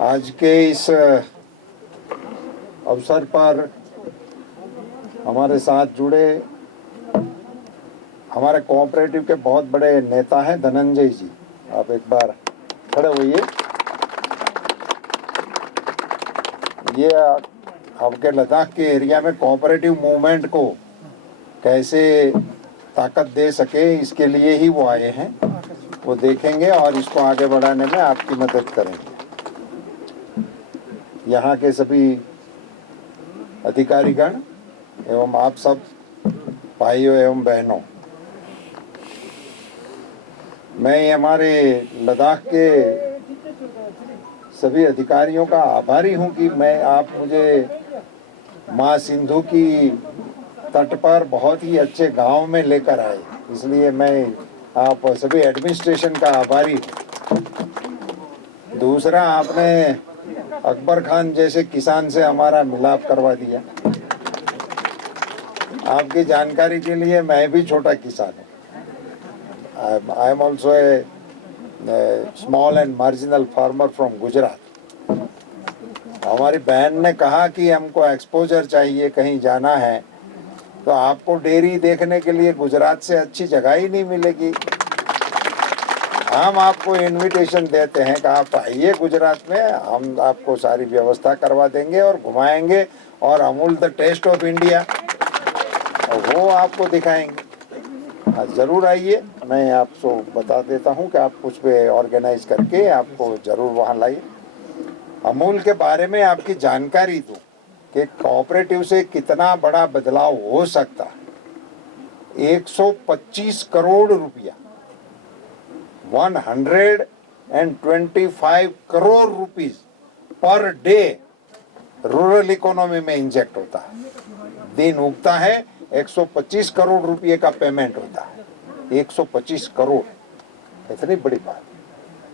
आज के इस अवसर पर हमारे साथ जुड़े हमारे कोऑपरेटिव के बहुत बड़े नेता हैं धनंजय जी। आप एक बार खड़े होइए। ये आपके लद्दाख के एरिया में कोऑपरेटिव मूवमेंट को कैसे ताकत दे सके, इसके लिए ही वो आए हैं। वो देखेंगे और इसको आगे बढ़ाने में आपकी मदद करेंगे। यहाँ के सभी अधिकारीगण एवं आप सब भाइयों एवं बहनों, मैं हमारे लद्दाख के सभी अधिकारियों का आभारी हूँ कि आप मुझे माँ सिंधु की तट पर बहुत ही अच्छे गांव में लेकर आए, इसलिए मैं आप सभी एडमिनिस्ट्रेशन का आभारी हूँ। दूसरा, आपने अकबर खान जैसे किसान से हमारा मिलाप करवा दिया। आपकी जानकारी के लिए मैं भी छोटा किसान हूँ। I am also a small and marginal farmer from Gujarat. हमारी बहन ने कहा कि हमको एक्सपोजर चाहिए, कहीं जाना है, तो आपको डेयरी देखने के लिए गुजरात से अच्छी जगह ही नहीं मिलेगी। हम आपको इनविटेशन देते हैं कि आप आइए गुजरात में, हम आपको सारी व्यवस्था करवा देंगे और घुमाएंगे और Amul the taste of India वो आपको दिखाएंगे। ज़रूर आइए, मैं आपको बता देता हूं कि आप कुछ पे ऑर्गेनाइज करके आपको ज़रूर वहां लाइए। अमूल के बारे में आपकी जानकारी दूं कि कोऑपरेटिव से कितना बड़ा बदलाव हो सकता है। 125 करोड़ रुपया, 125 crore rupees per day rural economy में इंजेक्ट होता है। दिन उगता है 125 करोड़ रुपये का पेमेंट होता है। 125 करोड़, इतनी बड़ी बात।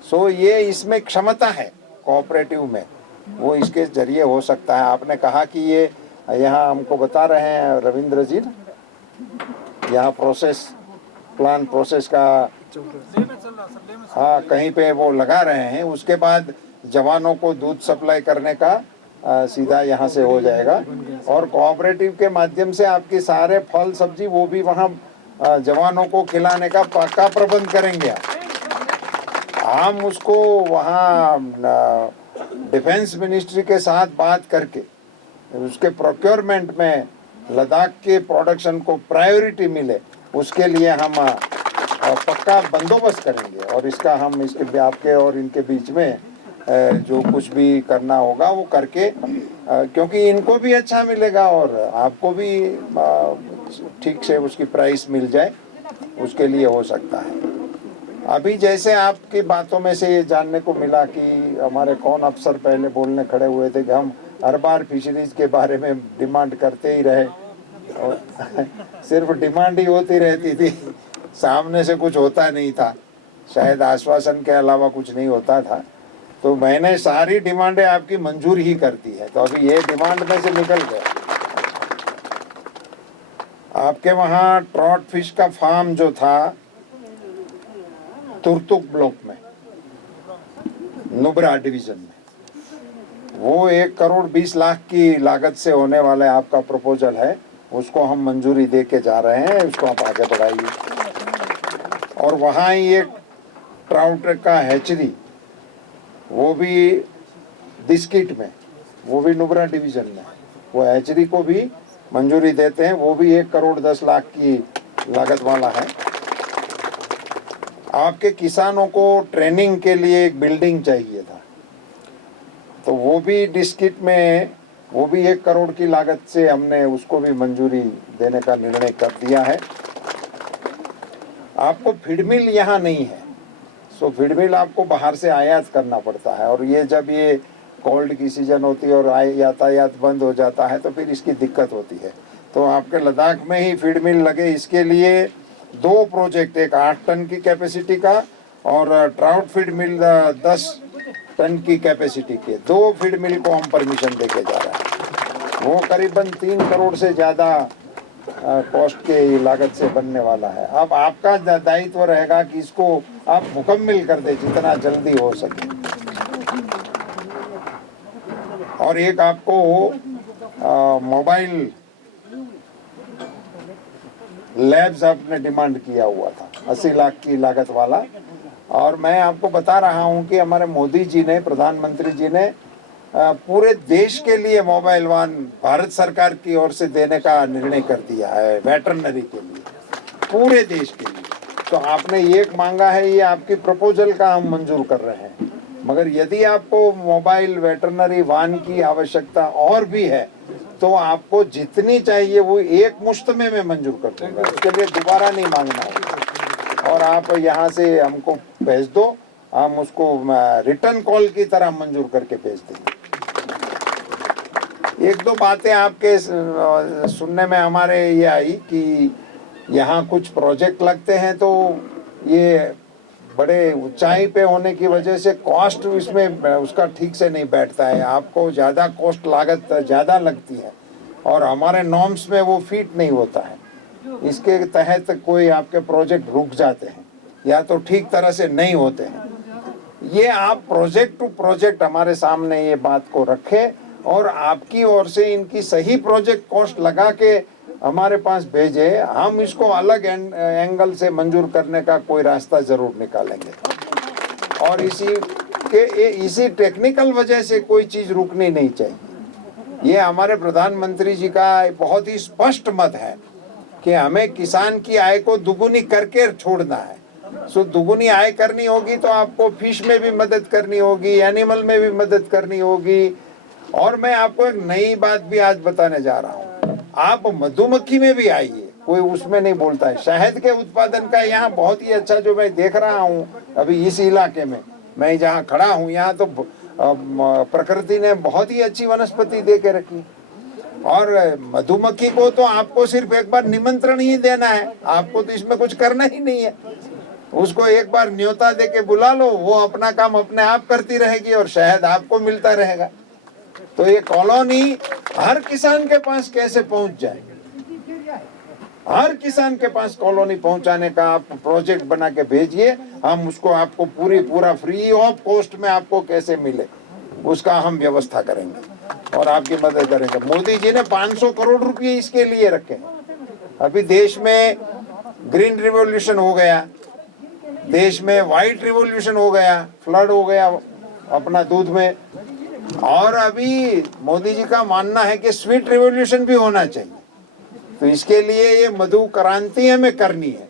सो ये इसमें क्षमता है कोऑपरेटिव में, वो इसके जरिए हो सकता है। आपने कहा कि ये यहाँ हमको बता रहे हैं रविंद्र जी, यहाँ प्लान प्रोसेस का हाँ कहीं पे वो लगा रहे हैं। उसके बाद जवानों को दूध सप्लाई करने का सीधा यहाँ से हो जाएगा और कोऑपरेटिव के माध्यम से आपके सारे फल सब्जी वो भी वहाँ जवानों को खिलाने का पक्का प्रबंध करेंगे। हम उसको वहाँ डिफेंस मिनिस्ट्री के साथ बात करके उसके प्रोक्योरमेंट में लद्दाख के प्रोडक्शन को प्रायोरिटी मिले, उसके लिए हम पक्का बंदोबस्त करेंगे और इसका हम इसके आपके और इनके बीच में जो कुछ भी करना होगा वो करके, क्योंकि इनको भी अच्छा मिलेगा और आपको भी ठीक से उसकी प्राइस मिल जाए, उसके लिए हो सकता है। अभी जैसे आपकी बातों में से ये जानने को मिला कि हमारे कौन अफसर पहले बोलने खड़े हुए थे कि हम हर बार फिशरीज के बारे में डिमांड करते ही रहे और सिर्फ डिमांड ही होती रहती थी, सामने से कुछ होता नहीं था, शायद आश्वासन के अलावा कुछ नहीं होता था। तो मैंने सारी डिमांडें आपकी मंजूर ही कर दी है, तो अभी ये डिमांड में से निकल गया। आपके वहाँ ट्रॉट फिश का फार्म जो था तुर्तुक ब्लॉक में, नुब्रा डिवीजन में, वो 1,20,00,000 की लागत से होने वाला आपका प्रपोजल है, उसको हम मंजूरी दे के जा रहे हैं, उसको आप आगे बढ़ाइए। और वहाँ ही एक ट्राउट का हैचरी, वो भी दिस्किट में, वो भी नुब्रा डिवीजन में, वो हैचरी को भी मंजूरी देते हैं, वो भी 1,10,00,000 की लागत वाला है। आपके किसानों को ट्रेनिंग के लिए एक बिल्डिंग चाहिए था, तो वो भी डिस्किट में, वो भी 1 करोड़ की लागत से हमने उसको भी मंजूरी देने का निर्णय कर दिया है। आपको फीड मिल यहाँ नहीं है, सो फीड मिल आपको बाहर से आयात करना पड़ता है, और ये जब ये कोल्ड की सीजन होती है और यातायात बंद हो जाता है तो फिर इसकी दिक्कत होती है। तो आपके लद्दाख में ही फीड मिल लगे, इसके लिए 2 प्रोजेक्ट, एक 8 टन की कैपेसिटी का और ट्राउट फीड मिल 10 टन की कैपेसिटी के, 2 फीड मिल को हम परमिशन देके जा रहे हैं। वो करीबन 3 करोड़ से ज़्यादा कॉस्ट के लागत से बनने वाला है। अब आपका दायित्व रहेगा कि इसको आप मुकम्मल कर दे जितना जल्दी हो सके। और एक आपको मोबाइल लैब्स आपने डिमांड किया हुआ था 80 लाख की लागत वाला। और मैं आपको बता रहा हूं कि हमारे मोदी जी ने, प्रधानमंत्री जी ने पूरे देश के लिए मोबाइल वाहन भारत सरकार की ओर से देने का निर्णय कर दिया है, वेटरनरी के लिए, पूरे देश के लिए। तो आपने एक मांगा है, ये आपकी प्रपोजल का हम मंजूर कर रहे हैं। मगर यदि आपको मोबाइल वेटरनरी वाहन की आवश्यकता और भी है तो आपको जितनी चाहिए वो एक मुश्त में मैं मंजूर कर दूंगा, उसके लिए दोबारा नहीं मांगना होगा। और आप यहाँ से हमको भेज दो, हम उसको रिटर्न कॉल की तरह मंजूर करके भेज देंगे। एक दो बातें आपके सुनने में हमारे ये आई कि यहाँ कुछ प्रोजेक्ट लगते हैं तो ये बड़े ऊंचाई पे होने की वजह से कॉस्ट इसमें उसका ठीक से नहीं बैठता है, आपको ज़्यादा कॉस्ट लागत ज़्यादा लगती है और हमारे नॉर्म्स में वो फिट नहीं होता है। इसके तहत कोई आपके प्रोजेक्ट रुक जाते हैं या तो ठीक तरह से नहीं होते हैं। ये आप प्रोजेक्ट टू प्रोजेक्ट हमारे सामने ये बात को रखें और आपकी ओर से इनकी सही प्रोजेक्ट कॉस्ट लगा के हमारे पास भेजे, हम इसको अलग एंगल से मंजूर करने का कोई रास्ता जरूर निकालेंगे। और इसी टेक्निकल वजह से कोई चीज रुकनी नहीं चाहिए। ये हमारे प्रधानमंत्री जी का बहुत ही स्पष्ट मत है कि हमें किसान की आय को दुगुनी करके छोड़ना है। सो दुगुनी आय करनी होगी तो आपको फिश में भी मदद करनी होगी, एनिमल में भी मदद करनी होगी। और मैं आपको एक नई बात भी आज बताने जा रहा हूँ, आप मधुमक्खी में भी आइए, कोई उसमें नहीं बोलता है। शहद के उत्पादन का यहाँ बहुत ही अच्छा जो मैं देख रहा हूँ अभी इस इलाके में, मैं जहाँ खड़ा हूँ यहाँ तो प्रकृति ने बहुत ही अच्छी वनस्पति दे के रखी। और मधुमक्खी को तो आपको सिर्फ एक बार निमंत्रण ही देना है, आपको तो इसमें कुछ करना ही नहीं है। उसको एक बार न्योता दे के बुला लो, वो अपना काम अपने आप करती रहेगी और शहद आपको मिलता रहेगा। तो ये कॉलोनी हर किसान के पास कैसे पहुंच जाए, हर किसान के पास कॉलोनी पहुंचाने का आप प्रोजेक्ट बना के भेजिए, हम उसको आपको पूरा फ्री ऑफ कॉस्ट में आपको कैसे मिले उसका हम व्यवस्था करेंगे और आपकी मदद करेंगे। मोदी जी ने 500 करोड़ रुपए इसके लिए रखे। अभी देश में ग्रीन रिवॉल्यूशन हो गया, देश में व्हाइट रिवॉल्यूशन हो गया, फ्लड हो गया अपना दूध में, और अभी मोदी जी का मानना है कि स्वीट रिवॉल्यूशन भी होना चाहिए। तो इसके लिए ये मधु क्रांति हमें करनी है।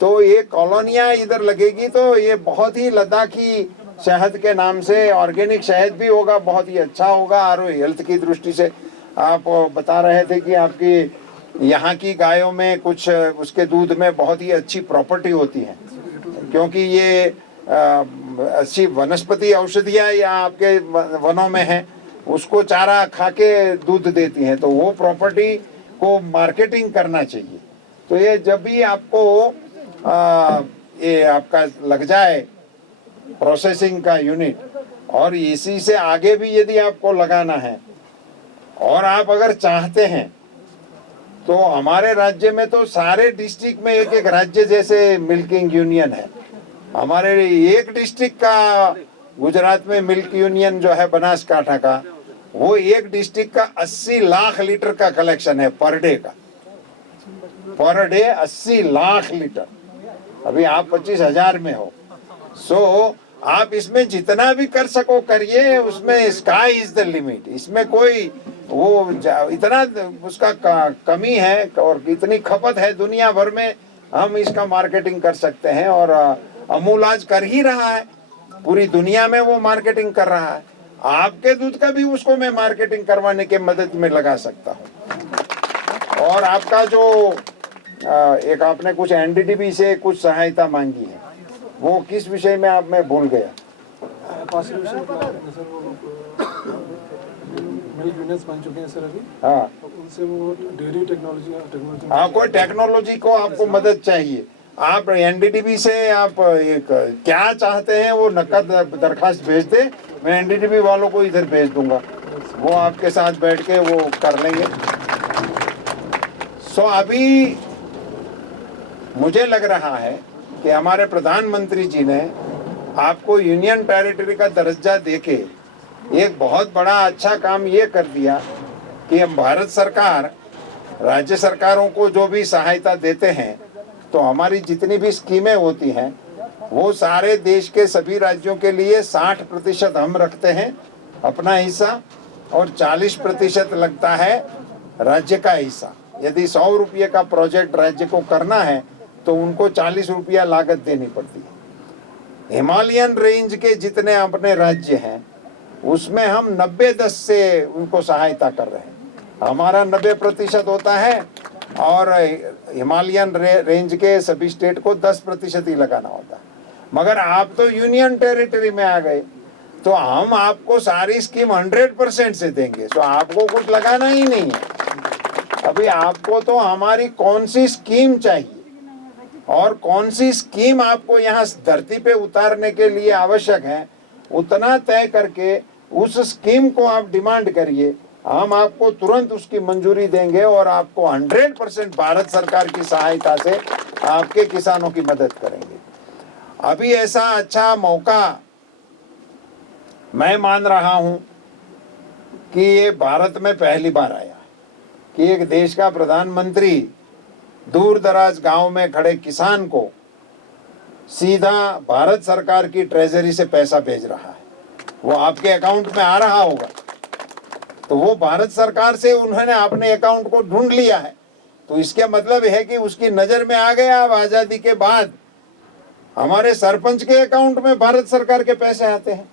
तो ये कॉलोनियां इधर लगेगी तो ये बहुत ही लद्दाखी शहद के नाम से ऑर्गेनिक शहद भी होगा, बहुत ही अच्छा होगा। और हेल्थ की दृष्टि से आप बता रहे थे कि आपकी यहाँ की गायों में कुछ उसके दूध में बहुत ही अच्छी प्रॉपर्टी होती है, क्योंकि ये अच्छी वनस्पति औषधियाँ या आपके वनों में है, उसको चारा खा के दूध देती हैं, तो वो प्रॉपर्टी को मार्केटिंग करना चाहिए। तो ये जब भी आपको ये आपका लग जाए प्रोसेसिंग का यूनिट, और इसी से आगे भी यदि आपको लगाना है और आप अगर चाहते हैं तो हमारे राज्य में तो सारे डिस्ट्रिक्ट में एक राज्य जैसे मिल्किंग यूनियन है। हमारे एक डिस्ट्रिक्ट का गुजरात में मिल्क यूनियन जो है बनासकांठा का, वो एक डिस्ट्रिक्ट का 80 लाख लीटर का कलेक्शन है पर डे का, पर डे 80 लाख लीटर। अभी आप 25,000 में हो, सो आप इसमें जितना भी कर सको करिए, उसमें स्काई इज द लिमिट। इसमें कोई वो इतना उसका कमी है और इतनी खपत है दुनिया भर में, हम इसका मार्केटिंग कर सकते हैं। और अमूल आज कर ही रहा है, पूरी दुनिया में वो मार्केटिंग कर रहा है। आपके दूध का भी उसको मैं मार्केटिंग करवाने के मदद में लगा सकता हूँ। और आपका जो एक आपने कुछ एनडीडीबी से कुछ सहायता मांगी है, वो किस विषय में आप, मैं भूल गया। बन चुके हैं सर अभी। हाँ, तो उनसे वो डेयरी टेक्नोलॉजी हाँ, कोई टेक्नोलॉजी को आपको मदद चाहिए, आप एनडीडीबी से आप एक क्या चाहते हैं वो नकद दरखास्त भेज दे, मैं एनडीडीबी वालों को इधर भेज दूंगा, वो आपके साथ बैठ के वो कर लेंगे। सो अभी मुझे लग रहा है कि हमारे प्रधानमंत्री जी ने आपको यूनियन टेरिटरी का दर्जा देके एक बहुत बड़ा अच्छा काम ये कर दिया कि हम भारत सरकार राज्य सरकारों को जो भी सहायता देते हैं, तो हमारी जितनी भी स्कीमें होती हैं वो सारे देश के सभी राज्यों के लिए 60% हम रखते हैं अपना हिस्सा, और 40% लगता है राज्य का हिस्सा। यदि 100 रुपये का प्रोजेक्ट राज्य को करना है तो उनको 40 रुपया लागत देनी पड़ती है। हिमालयन रेंज के जितने अपने राज्य हैं उसमें हम 90-10 से उनको सहायता कर रहे हैं। हमारा 90% होता है और हिमालयन रेंज के सभी स्टेट को 10% ही लगाना होता है। मगर आप तो यूनियन टेरिटरी में आ गए, तो हम आपको सारी स्कीम 100% से देंगे, तो आपको कुछ लगाना ही नहीं है। अभी आपको तो हमारी कौन सी स्कीम चाहिए और कौन सी स्कीम आपको यहाँ धरती पे उतारने के लिए आवश्यक है, उतना तय करके उस स्कीम को आप डिमांड करिए, हम आपको तुरंत उसकी मंजूरी देंगे और आपको 100% भारत सरकार की सहायता से आपके किसानों की मदद करेंगे। अभी ऐसा अच्छा मौका मैं मान रहा हूं कि ये भारत में पहली बार आया कि एक देश का प्रधानमंत्री दूर दराज गांव में खड़े किसान को सीधा भारत सरकार की ट्रेजरी से पैसा भेज रहा है। वो आपके अकाउंट में आ रहा होगा, तो वो भारत सरकार से उन्होंने अपने अकाउंट को ढूंढ लिया है, तो इसके मतलब है कि उसकी नजर में आ गया। अब आजादी के बाद हमारे सरपंच के अकाउंट में भारत सरकार के पैसे आते हैं,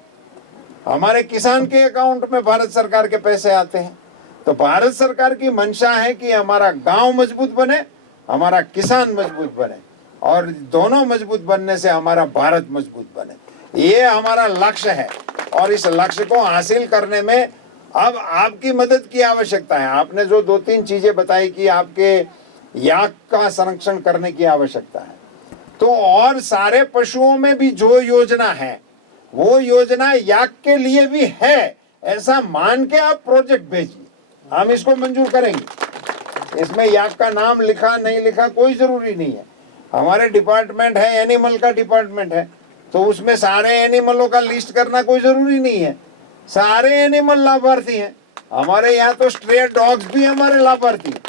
हमारे किसान के अकाउंट में भारत सरकार के पैसे आते हैं। तो भारत सरकार की मंशा है कि हमारा गांव मजबूत बने, हमारा किसान मजबूत बने, और दोनों मजबूत बनने से हमारा भारत मजबूत बने। ये हमारा लक्ष्य है और इस लक्ष्य को हासिल करने में अब आपकी मदद की आवश्यकता है। आपने जो 2-3 चीजें बताई कि आपके याक का संरक्षण करने की आवश्यकता है, तो और सारे पशुओं में भी जो योजना है वो योजना याक के लिए भी है, ऐसा मान के आप प्रोजेक्ट भेजिए, हम इसको मंजूर करेंगे। इसमें याक का नाम लिखा नहीं लिखा कोई जरूरी नहीं है। हमारे डिपार्टमेंट है, एनिमल का डिपार्टमेंट है, तो उसमें सारे एनिमलों का लिस्ट करना कोई जरूरी नहीं है। सारे एनिमल लाभार्थी हैं। हमारे यहाँ तो स्ट्रे डॉग्स भी हमारे लाभार्थी हैं,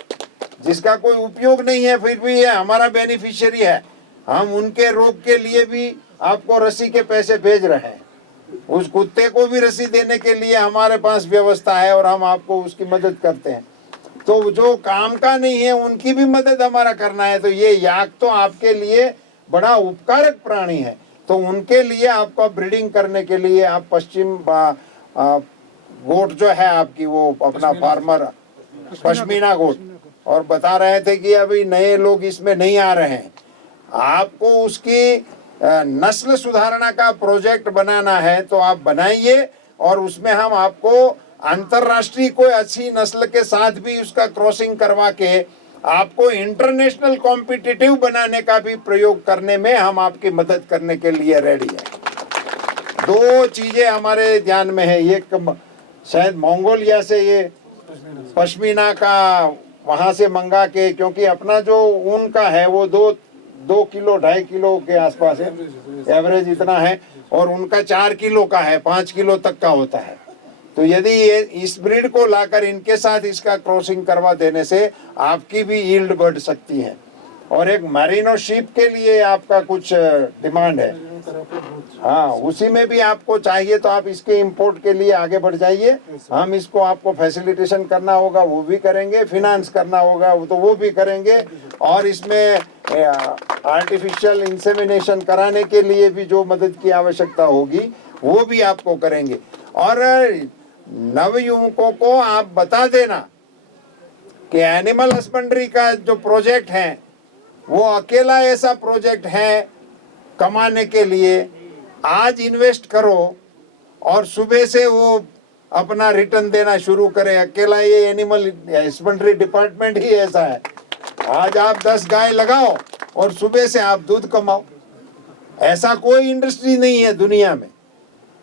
जिसका कोई उपयोग नहीं है फिर भी ये हमारा बेनिफिशियरी है। हम उनके रोग के लिए भी आपको रसी के पैसे भेज रहे हैं, उस कुत्ते को भी रसी देने के लिए हमारे पास व्यवस्था है और हम आपको उसकी मदद करते हैं। तो जो काम का नहीं है उनकी भी मदद हमारा करना है। तो ये याक तो आपके लिए बड़ा उपकारक प्राणी है, तो उनके लिए आपको ब्रीडिंग करने के लिए आप पश्चिम गोट जो है आपकी वो अपना फार्मर पश्मीना गोट, और बता रहे थे कि अभी नए लोग इसमें नहीं आ रहे हैं, आपको उसकी नस्ल सुधारना का प्रोजेक्ट बनाना है तो आप बनाइए, और उसमें हम आपको अंतरराष्ट्रीय कोई अच्छी नस्ल के साथ भी उसका क्रॉसिंग करवा के आपको इंटरनेशनल कॉम्पिटिटिव बनाने का भी प्रयोग करने में हम आपकी मदद करने के लिए रेडी हैं। 2 चीजें हमारे ध्यान में है, एक शायद मंगोलिया से ये पश्मीना का वहां से मंगा के, क्योंकि अपना जो ऊन का है वो 2 किलो 2.5 किलो के आसपास है, एवरेज इतना है, और उनका 4 किलो का है, 5 किलो तक का होता है। तो यदि ये इस ब्रीड को लाकर इनके साथ इसका क्रॉसिंग करवा देने से आपकी भी यील्ड बढ़ सकती है। और एक मैरिनो शीप के लिए आपका कुछ डिमांड है, हाँ, उसी में भी आपको चाहिए तो आप इसके इंपोर्ट के लिए आगे बढ़ जाइए। हम इसको आपको फैसिलिटेशन करना होगा वो भी करेंगे, फिनांस करना होगा तो वो भी करेंगे, और इसमें आर्टिफिशियल इंसेमिनेशन कराने के लिए भी जो मदद की आवश्यकता होगी वो भी आपको करेंगे। और नवयुवकों को आप बता देना कि एनिमल हस्बेंड्री का जो प्रोजेक्ट है वो अकेला ऐसा प्रोजेक्ट है कमाने के लिए। आज इन्वेस्ट करो और सुबह से वो अपना रिटर्न देना शुरू करें। अकेला ये एनिमल हस्बेंड्री डिपार्टमेंट ही ऐसा है। आज आप 10 गाय लगाओ और सुबह से आप दूध कमाओ। ऐसा कोई इंडस्ट्री नहीं है दुनिया में,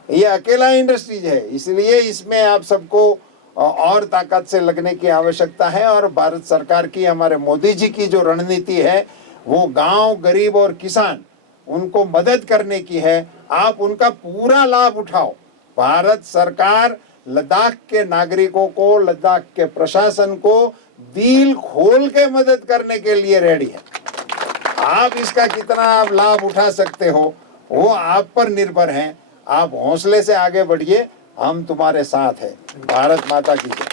ये अकेला इंडस्ट्रीज है। इसलिए इसमें आप सबको और ताकत से लगने की आवश्यकता है। और भारत सरकार की, हमारे मोदी जी की जो रणनीति है वो गांव, गरीब और किसान, उनको मदद करने की है। आप उनका पूरा लाभ उठाओ। भारत सरकार लद्दाख के नागरिकों को, लद्दाख के प्रशासन को दिल खोल के मदद करने के लिए रेडी है। आप इसका कितना लाभ उठा सकते हो वो आप पर निर्भर है। आप हौसले से आगे बढ़िए, हम तुम्हारे साथ हैं। भारत माता की जय।